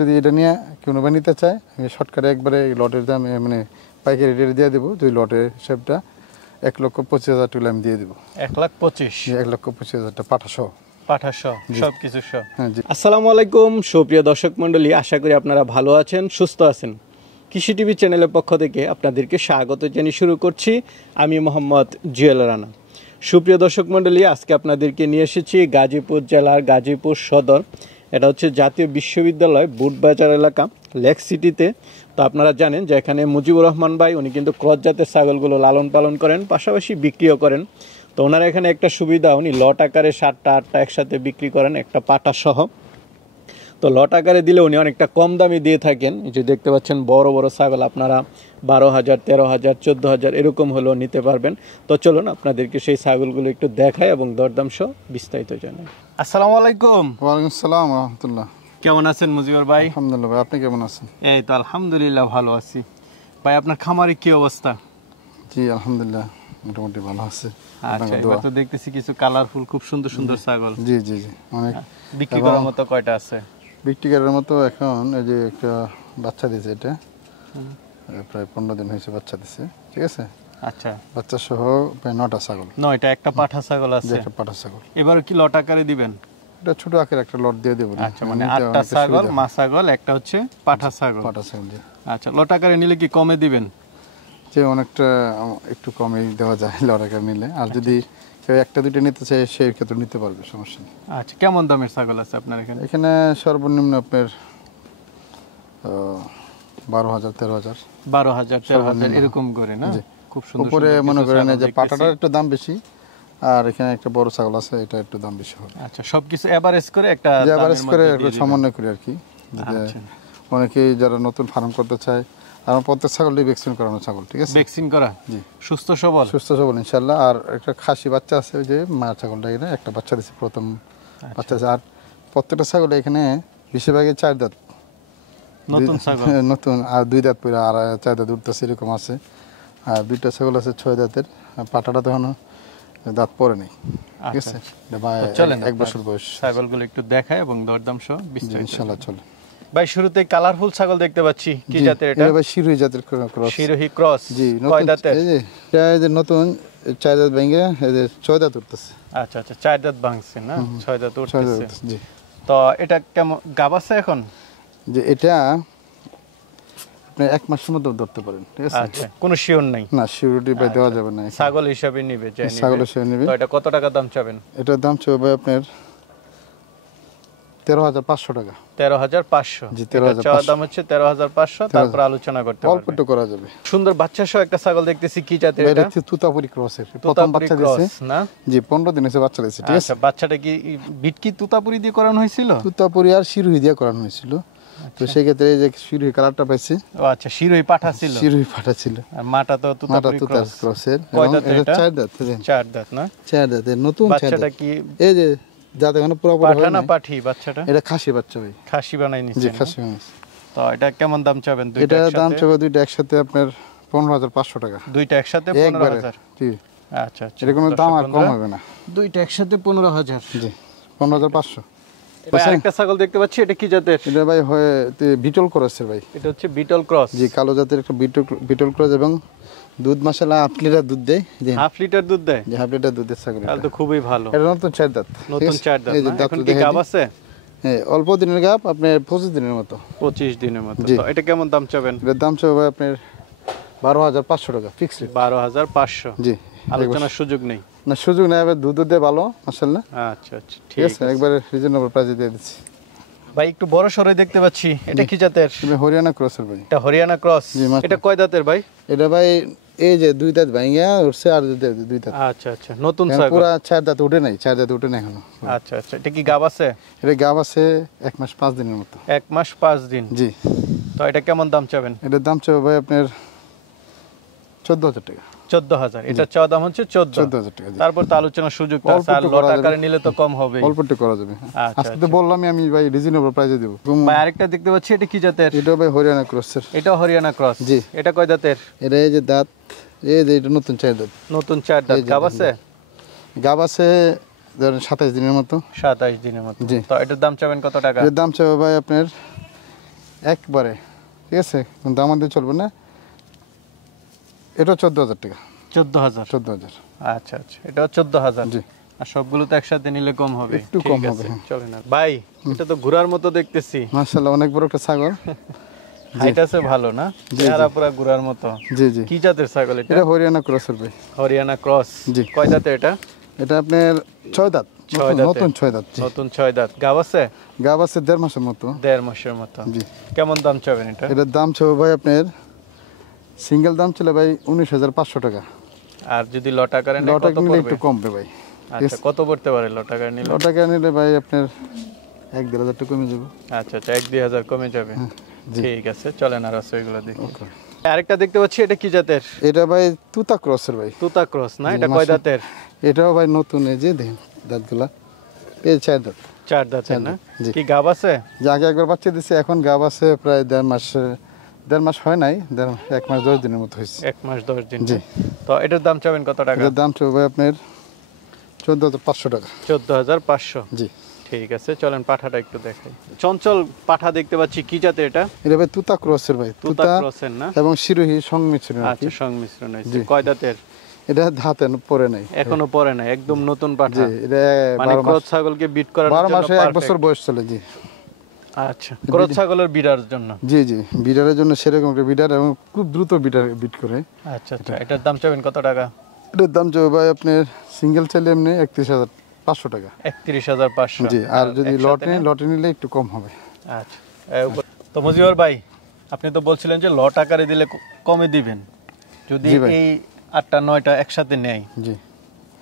যদি এটা নিয়ে কেউ নেবে নিতে চায় আমি শর্টকাটে একবারে লটের দাম মানে পাইকারি রেটে দিয়ে দেবো। দুই লটের হিসাবটা 1,25,000 টাকা আমি দিয়ে দেবো। 1,25,000 1,25,000 পাঠাসহ সবকিছু সহ। আসসালামু আলাইকুম সুপ্রিয় দর্শক মণ্ডলী, আশা করি আপনারা ভালো আছেন, সুস্থ আছেন। কৃষি টিভি চ্যানেলের পক্ষ থেকে আপনাদেরকে স্বাগত জানিয়ে শুরু করছি আমি মোহাম্মদ জুয়েল রানা। সুপ্রিয় দর্শক মণ্ডলী, আজকে আপনাদেরকে নিয়ে এসেছি গাজীপুর জেলার গাজীপুর সদর। এটা হচ্ছে জাতীয় বিশ্ববিদ্যালয় বুটবাজার এলাকা, লেক সিটিতে। তো আপনারা জানেন যে এখানে মুজিবুর রহমান ভাই উনি কিন্তু ক্রস জাতের ছাগলগুলো লালন পালন করেন, পাশাপাশি বিক্রিও করেন। তো ওনার এখানে একটা সুবিধা, উনি লট আকারে 7টা 8টা একসাথে বিক্রি করেন, একটা পাটা সহ। তো লট আকারে দিলে উনি অনেকটা কম দামে দিয়ে থাকেন। এই যে দেখতে পাচ্ছেন বড় বড় ছাগল আপনারা 12,000 13,000 14,000 এরকম হলেও নিতে পারবেন। তো চলুন আপনাদেরকে সেই ছাগলগুলো একটু দেখাই এবং দরদাম সহ বিস্তারিত জানাই। আসসালামু আলাইকুম। ওয়ালাইকুম আসসালাম ওয়া রাহমাতুল্লাহ। কেমন আছেন মুজিবুর ভাই? আলহামদুলিল্লাহ ভাই, আপনি কেমন আছেন? এই তো আলহামদুলিল্লাহ ভালো আছি। ভাই আপনার খামারে কি অবস্থা? জি আলহামদুলিল্লাহ মোটামুটি ভালো আছে। আচ্ছা, এবার তো দেখতেছি কিছু কালারফুল খুব সুন্দর সুন্দর ছাগল। জি জি জি অনেক। বিক্রি করার মতো কয়টা আছে? বিক্রি করার মতো এখন এই যে একটা বাচ্চা দিয়েছে, এটা প্রায় 15 দিন হয়েছে বাচ্চা দিয়েছে, ঠিক আছে। আচ্ছা, বাচ্চা সহ প্রায় 9টা ছাগল। 9টা, একটা পাঠা ছাগল আছে। একটা পাঠা ছাগল। এবার কি লট আকারে দিবেন? এটা ছোট আকারে একটা লট দিয়ে দেব। আচ্ছা, মানে 8টা ছাগল, মা ছাগল, একটা হচ্ছে পাঠা ছাগল। পাঠা ছাগল জি। আচ্ছা, লট আকারে নিলে কি কমে দিবেন? যে অনেকটা একটু কমে দেওয়া যায় লট আকারে নিলে। আর যদি কেউ একটা দুটো নিতে চায় সেই ক্ষেত্রে নিতে পারবে, সমস্যা নেই। আচ্ছা, কেমন দামের ছাগল আছে আপনার এখানে? এখানে সর্বনিম্ন আপনার 12,000 13,000 12,000 13,000 এরকম করে না? খুব সুন্দর। উপরে মনে করেন যে পাটাটার একটু দাম বেশি, আর এখানে একটা বড় ছাগল আছে, এটা একটু দাম বেশি হবে। আচ্ছা, সবকিছু এভারেজ করে একটা এভারেজ করে একটা সমন্বয় করি আর কি। অনেকেই যারা নতুন ফার্ম করতে চায়, আমার প্রত্যেক ছাগলটি ভ্যাকসিন করানো ছাগল, ঠিক আছে। ভ্যাকসিন করা? জি। সুস্থ সবল ইনশাআল্লাহ। আর একটা খাসি বাচ্চা আছে, ওই যে মা ছাগলটা এখানে একটা বাচ্চা দিয়েছে, প্রথম বাচ্চা আছে। আর প্রত্যেকটা ছাগল এখানে বেশিরভাগই 4 দাঁত নতুন ছাগল, নতুন। আর 2 দাঁত পরে আর 4 দাঁত উঠতেছে এরকম আছে। আর 2টা ছাগল আছে 6 দাঁতের। পাটাটা তখন দাঁত পরে নেই, ঠিক আছে। চলেন 1 বছর বয়স ছাগলগুলো একটু দেখায় এবং দরদাম সহ বিস্তারিত ইনশাআল্লাহ চলে। ভাই শুরুতে কালারফুল ছাগল দেখতে পাচ্ছি, কি জাতের এটা? এটা ভাই শিরোহী জাতের ক্রস। শিরোহী ক্রস। জি, কয় দাঁতের? এই যে নতুন 4 দাঁত ভেঙে এই যে 6 দাঁত উঠতেছে। আচ্ছা আচ্ছা, 4 দাঁত ভাঙছে না, 6 দাঁত উঠতেছে। জি। তো এটা কেমন গাব আছে এখন? যে এটা আপনি 1 মাসের মধ্যে ধরতে পারেন, ঠিক আছে। আচ্ছা, কোনো শিওর নাই? না, শিওরিটি ভাই দেওয়া যাবে না। ছাগল হিসাবে নিবে, যাই নিবে। ছাগল হিসাবে নিবে। তো এটা কত টাকা দাম চাবেন? এটার দাম চাবে আপনার 13,500 টাকা। 13,500? জি, 13,500 চাওয়া দাম হচ্ছে 13,500, তারপর আলোচনা করতে পারবেন। অল্প একটু করা যাবে। সুন্দর বাচ্চা সহ একটা ছাগল দেখতেছি, কি জাতের এটা? এটা তুতাপুরি ক্রসের প্রথম বাচ্চা দিয়েছে না? জি, 15 দিন হয়েছে বাচ্চা দিয়েছে, ঠিক আছে। আচ্ছা, বাচ্চাটা কি বিটকি তুতাপুরি দিয়ে করানো হয়েছিল? তুতাপুরি আর শিরোহী দিয়ে করানো হয়েছিল। তো সেই ক্ষেত্রে এই যে শিরোহী কালারটা পাইছে। ও আচ্ছা, শিরোহী পাঠা ছিল। শিরোহী পাঠা ছিল। আর মাটা তো তুতাপুরি ক্রসের। কয় দাঁত এটা? 4 দাঁত। 4 দাঁত না? 4 দাঁতের নতুন। বাচ্চাটা কি এই যে দাঁত এখনো পুরোপুরি পাঠা না পাঠি বাচ্চাটা? এটা খাসি বাচ্চা ভাই। খাসি বানাই নিছেন? জি, খাসি বানাইছি। তো এটা কেমন দাম চাবেন? এটা দাম চাবে দুইটা একসাথে আপনার 15,500 টাকা। দুইটা একসাথে 15,000? জি। আচ্ছা আচ্ছা, এর কোনো দাম আর কম হবে না। দুইটা একসাথে 15,000? জি, 15,500। ভাই আরেকটা ছাগল দেখতে পাচ্ছি, এটা কি জাতের? এটা ভাই হয় বিটল ক্রসের ভাই। এটা হচ্ছে বিটল ক্রস? জি, কালো জাতের একটা বিটল ক্রস। এবং দুধ মাশাআল্লাহ 8 লিটার দুধ দেয়। জি, 1/2 লিটার দুধ দেয়? জি, 1/2 লিটার দুধের ছাগল। তাহলে তো খুবই ভালো। এটা নতুন 4 দাঁত। নতুন 4 দাঁত না? এখন কি গাব আছে? হ্যাঁ, অল্প দিনের গাব, আপনার 25 দিনের মতো। 25 দিনের মতো। তো এটা কেমন দাম চাবেন? এর দাম চাবে ভাই আপনার 12,500 টাকা ফিক্সড। 12,500? জি। আলোচনার সুযোগ নেই? না, সুযোগ নেই। এবার দুধ দিয়ে ভালো মাশাআল্লাহ। আচ্ছা আচ্ছা, ঠিক আছে। একবারে রিজনেবল প্রাইসে দিয়ে দিচ্ছি ভাই। একটু বড় সরই দেখতে পাচ্ছি, এটা কি জাতের? এটা হরিয়ানা ক্রসের ভাই। এটা হরিয়ানা ক্রস? এটা কয় দাঁতের ভাই? এটা ভাই এই যে 2 দাঁত ভাঙিয়া উঠছে, আর 2 দাঁত। আচ্ছা আচ্ছা, নতুন ছাগল? পুরো 4 দাঁত উঠে নাই, 4 দাঁত উঠে নাই এখনো। আচ্ছা আচ্ছা, এটা কি গাব আছে? এটা গাব আছে 1 মাস 5 দিনের মতো। 1 মাস 5 দিন? জি। তো এটা কেমন দাম চাবেন? এটার দাম চাবে ভাই আপনার 14,000 টাকা। 14,000? এটা চাওয়া দাম হচ্ছে 14,000 টাকা। তারপর তো আলোচনার সুযোগটা আছে, আর লট আকারে নিলে তো কম হবে। অল্প একটু করা যাবে। আচ্ছা, তো বললাম আমি ভাই রিজনেবল প্রাইসে দেব। ভাই আরেকটা দেখতে পাচ্ছি, এটা কি জাতের? এটা ভাই হরিয়ানা ক্রসের। এটা হরিয়ানা ক্রস? জি। এটা কয় দাঁতের? এটা এই যে দাঁত, এই যে এটা নতুন 4 দাঁত। নতুন 4 দাঁত। গাব আছে? গাব আছে ধরেন 27 দিনের মতো। 27 দিনের মতো। তো এটার দাম চাবেন কত টাকা? এর দাম চাবে ভাই আপনার একবারে, ঠিক আছে, কিন্তু আমাদের চলবে না। এটা 14,000 টাকা। 14,000? 14,000। আচ্ছা আচ্ছা, এটা 14,000। জি। আর সবগুলো তো একসাথে নিলে কম হবে? একটু কম হবে। চলে না ভাই, এটা তো ঘোড়ার মতো দেখতেছি। মাশাআল্লাহ, অনেক বড় একটা ছাগল। হাইট আছে ভালো না? চেহারা পুরো ঘোড়ার মতো। জি জি। কি জাতের ছাগল এটা? এটা হরিয়ানা ক্রসের ভাই। হরিয়ানা ক্রস। জি। কয় দাঁতের এটা? এটা আপনার 6 দাঁত। নতুন 6 দাঁত। নতুন 6 দাঁত। গাব আছে? গাব আছে 1.5 মাসের মতো। 1.5 মাসের মতো। জি। কেমন দাম চাবেন এটা? এটার দাম ছিল ভাই আপনার, সিঙ্গেল দাম ছিল ভাই 19,500 টাকা। আর যদি লট আকারে নেয় লট কত আকারে নিলে পড়বে? একটু কমবে ভাই। আচ্ছা, কত পড়তে পারে লট আকারে নিলে? লট আকারে নিলে ভাই আপনার 1-1.5 টাকা কমে যাবে। আচ্ছা আচ্ছা, 1-2 হাজার কমে যাবে। জি। ঠিক আছে, চলেন আর আছে এগুলো দেখি। আরেকটা দেখতে পাচ্ছি, এটা কি জাতের? এটা ভাই তুতা ক্রসের ভাই। তুতা ক্রস না? এটা কয় দাঁতের? এটাও ভাই নতুন, এই যে দেখেন দাঁতগুলা, এই 4 দাঁত। 4 দাঁতের না? জি। কি গাব আছে? যে আগে একবার বাচ্চা দিছে, এখন গাব আছে প্রায় 1.5 মাস হয় নাই, 1 মাস 10 দিনের মতো হয়েছে। 1 মাস 10 দিন। জি। তো এটার দাম চাবেন কত টাকা? এটার দাম ছিল ভাই আপনার 14,500 টাকা। 14,500। জি। ঠিক আছে, চলেন পাঠাটা একটু দেখাই। চঞ্চল পাঠা দেখতে পাচ্ছি, কি জাতের এটা? এটা ভাই তুতা ক্রসের ভাই। তুতা ক্রসের না? এবং শিরোহী সংমিশ্রণ। আচ্ছা, সংমিশ্রণ হয়েছে। কয় দাঁতের? এটা ধাতে পরে নাই, এখনো পরে নাই, একদম নতুন পাঠা। জি। এটা মানে ক্রস ছাগলকে বিট করার জন্য 12 মাসে 1 বছর বয়স চলে। জি। আচ্ছা, ক্রস ছাগলের বিডার জন্য। জি জি, বিডারের জন্য সেরকম একটা বিডার, এবং খুব দ্রুত বিট করে। আচ্ছা আচ্ছা, এটার দাম চাবেন কত টাকা? এটার দাম চাই ভাই আপনার সিঙ্গেল চাইলে এমনি 31,500 টাকা। 31,500। জি। আর যদি লটে নিলে একটু কম হবে। আচ্ছা। তো মজিবর ভাই, আপনি তো বলছিলেন যে লট আকারে দিলে কমে দিবেন। যদি এই 8টা 9টা একসাথে নেয়, জি,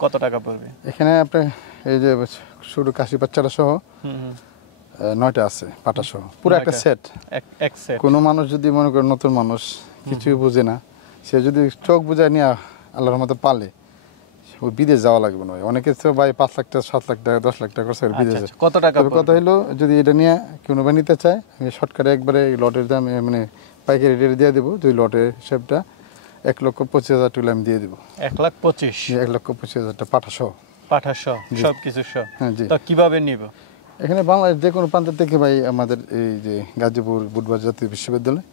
কত টাকা পড়বে? এখানে আপনি এই যে শুধু কাশি বাচ্চারা সহ 9টা আছে, পাটা সহ, পুরো একটা সেট। এক সেট। কোনো মানুষ যদি মনে করে নতুন মানুষ, কিছুই বুঝে না, সে যদি চোখ বুঝায় নিয়ে আল্লাহর মতো পালে, ওই বিদেশ যাওয়া লাগবে না। অনেকে তো ভাই 5 লাখ টাকা, 7 লাখ টাকা, 10 লাখ টাকা খরচ করে বিদেশ যায়। কত টাকা? কথা হলো, যদি এটা নিয়ে কোনো ভাই নিতে চায়, আমি শর্টকাটে একবারে লটের দাম মানে পাইকারি রেটে দিয়ে দেবো। দুই লটের হিসাবটা 1,25,000 টাকা আমি দিয়ে দেবো। 1,25,000? 1,25,000 টাকা পাঠা সহ। পাঠা সহ, সব কিছু সহ? হ্যাঁ জি। তো কিভাবে নিব? এখানে বাংলাদেশ যে কোনো প্রান্ত থেকে ভাই আমাদের এই যে গাজীপুর বুধবার জাতীয় বিশ্ববিদ্যালয়,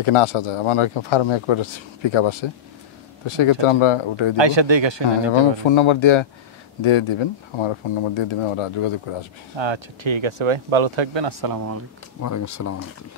এখানে আসা যায়। আমার এখানে ফার্মে একবার পিক আপ আসে, তো সেক্ষেত্রে আমরা ওটাই দিই। এবং ফোন নাম্বার দিয়ে দিবেন, আমার ফোন নাম্বার দিয়ে দিবেন, ওরা যোগাযোগ করে আসবে। আচ্ছা, ঠিক আছে ভাই, ভালো থাকবেন। আসসালামু আলাইকুম। ওয়ালাইকুম আসসালাম।